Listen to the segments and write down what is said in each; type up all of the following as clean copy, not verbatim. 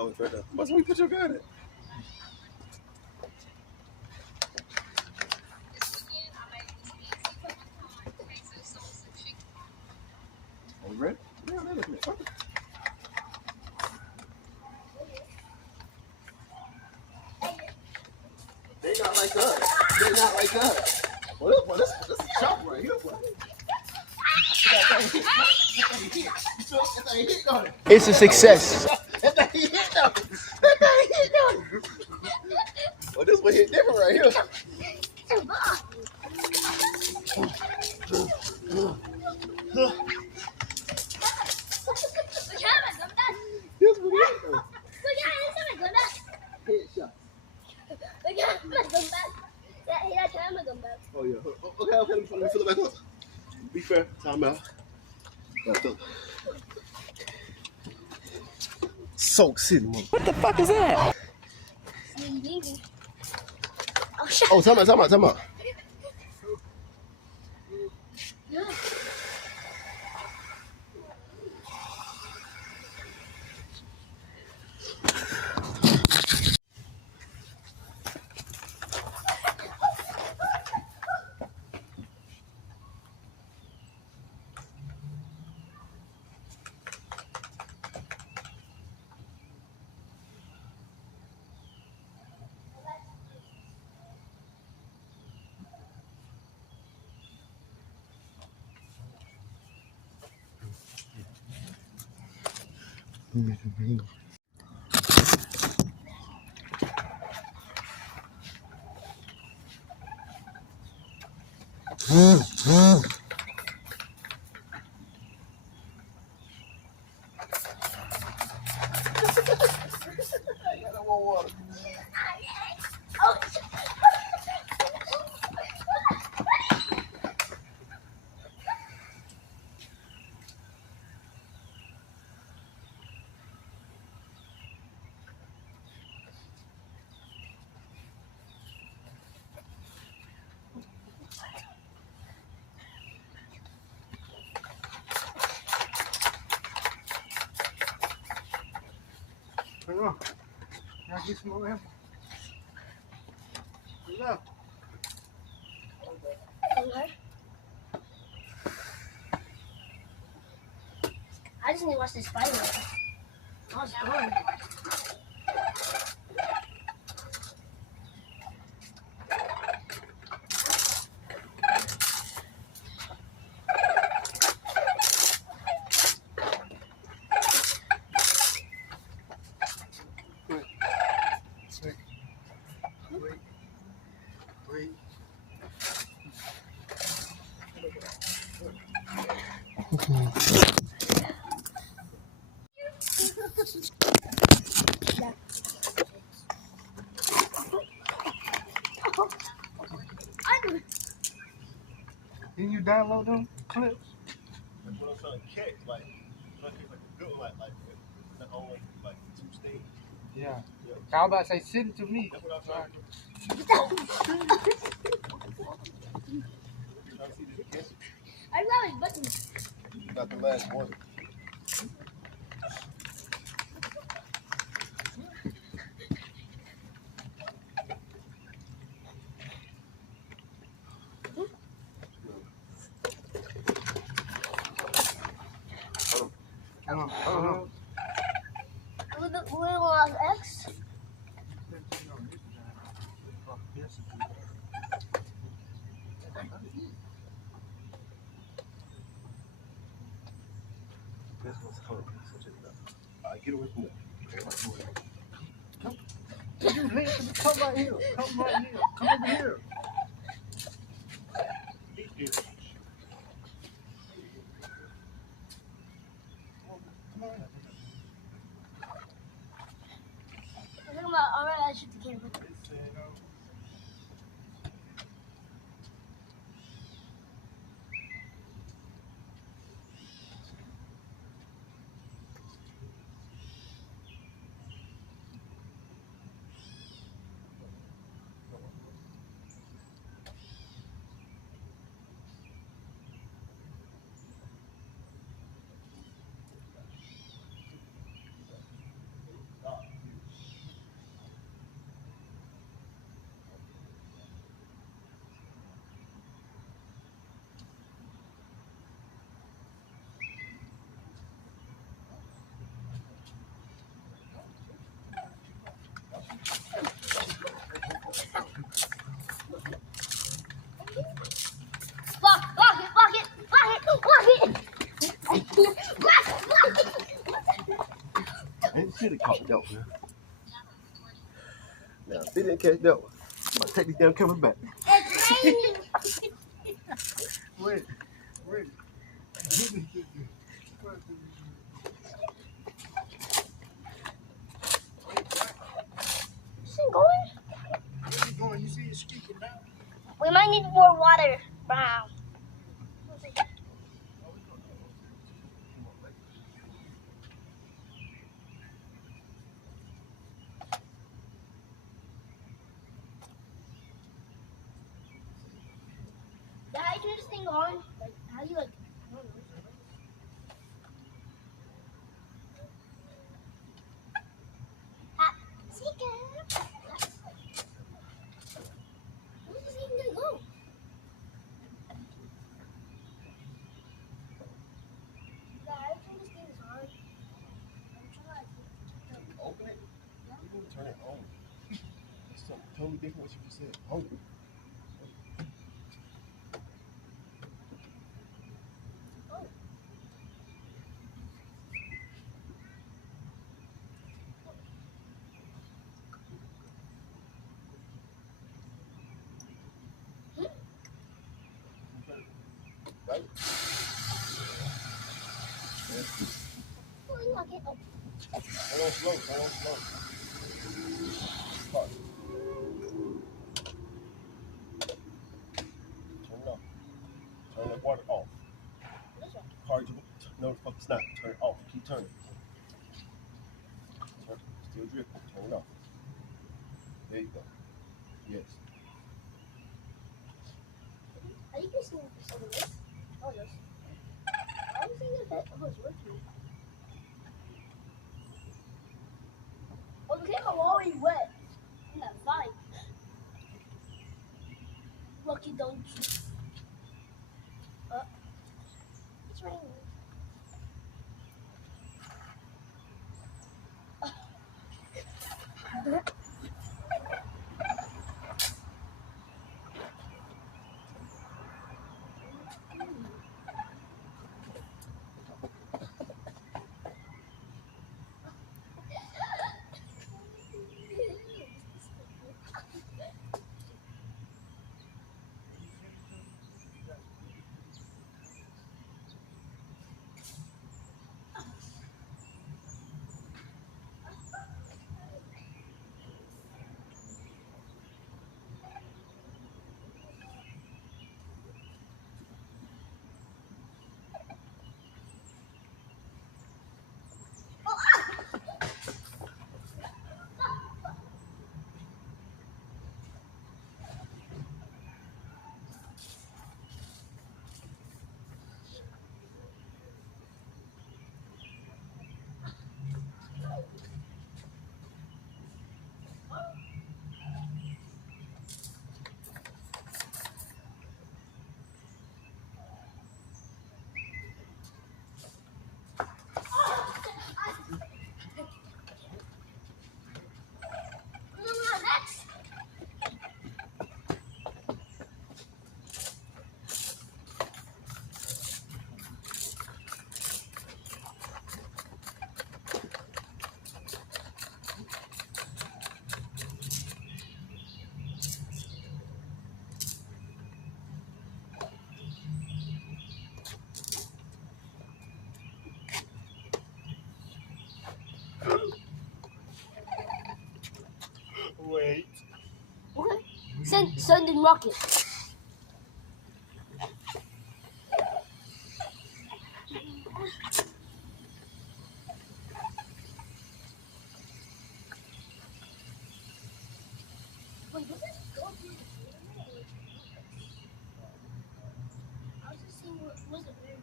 Oh, it's right there. What's where you put your gun at? Oh, ready? Yeah, they're looking at something. They not like us. They not like us. Well, this is chop right here, boy. It's a success. Well, this one hit different right here. This one hit though. Headshot. Oh yeah. Okay. Let me fill it back up. Be fair. Time out. Soak City. What the fuck is that? Oh, time out. Can I get some more help? No. I just need to watch this fight. I was gone. Wait. Can you download them clips? That's what I'm trying to catch. Like a good one, like the whole like 2 stages. Yeah. I was about to say, send it to me. That's what I'm trying to do. I love his buttons. Not the last one. Who was X? This one's cold. So check it out. Get away from that. Come right here. Come right here. Come over here. I'm talking about alright, I shoot the camera. should have caught that one. Now, if they didn't catch that one, I'm gonna take these damn cameras back. It's raining. Wait. Is it going? Where you going? You see it streaking now? We might need more water. Wow. Yeah, how do you turn this thing on? Like, how do you like? I don't know. Seeker. Where's this thing gonna go? Yeah, how do you turn this thing on? I'm trying to. Open it. You can turn it on. It's something totally different what you just said. Hold it. Right? Oh, you lock it. Oh. Hold on slow. Hold on slow. Start. Turn it off. Turn the water off. This one. Car, no, the fuck it's not. Turn it off. Keep turning. Turn. Still drifting. Turn it off. There you go. Yes. Are you guys going to some of this? Oh, yes. I was thinking that was working. Oh, the camera already wet. I'm not fine. Lucky don't you? It's raining. Wait. Okay. Sending rocket. Wait, does this go through the camera? I was just seeing what was it weird.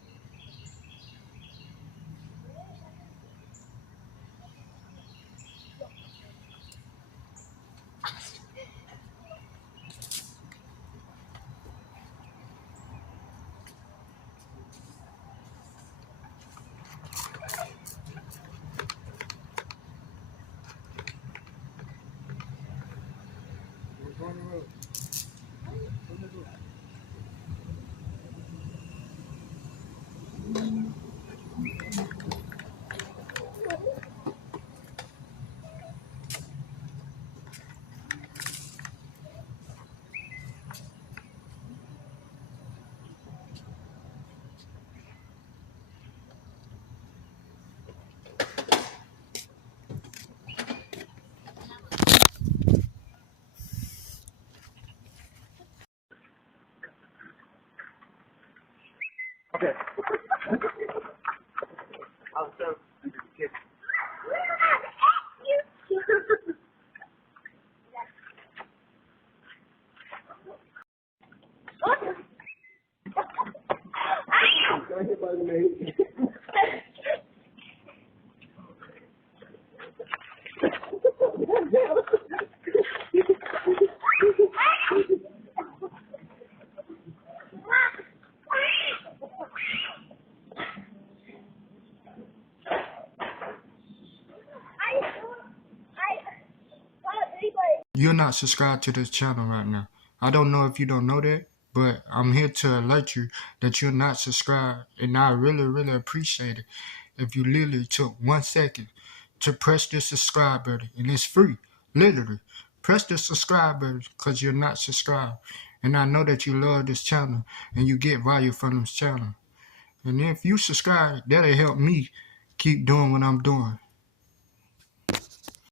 We're going to the road. Come to the road. You're not subscribed to this channel right now. I don't know if you don't know that, but I'm here to alert you that you're not subscribed, and I really appreciate it if you literally took 1 second to press the subscribe button, and it's free. Literally, press the subscribe button because you're not subscribed, and I know that you love this channel and you get value from this channel. And if you subscribe, that'll help me keep doing what I'm doing.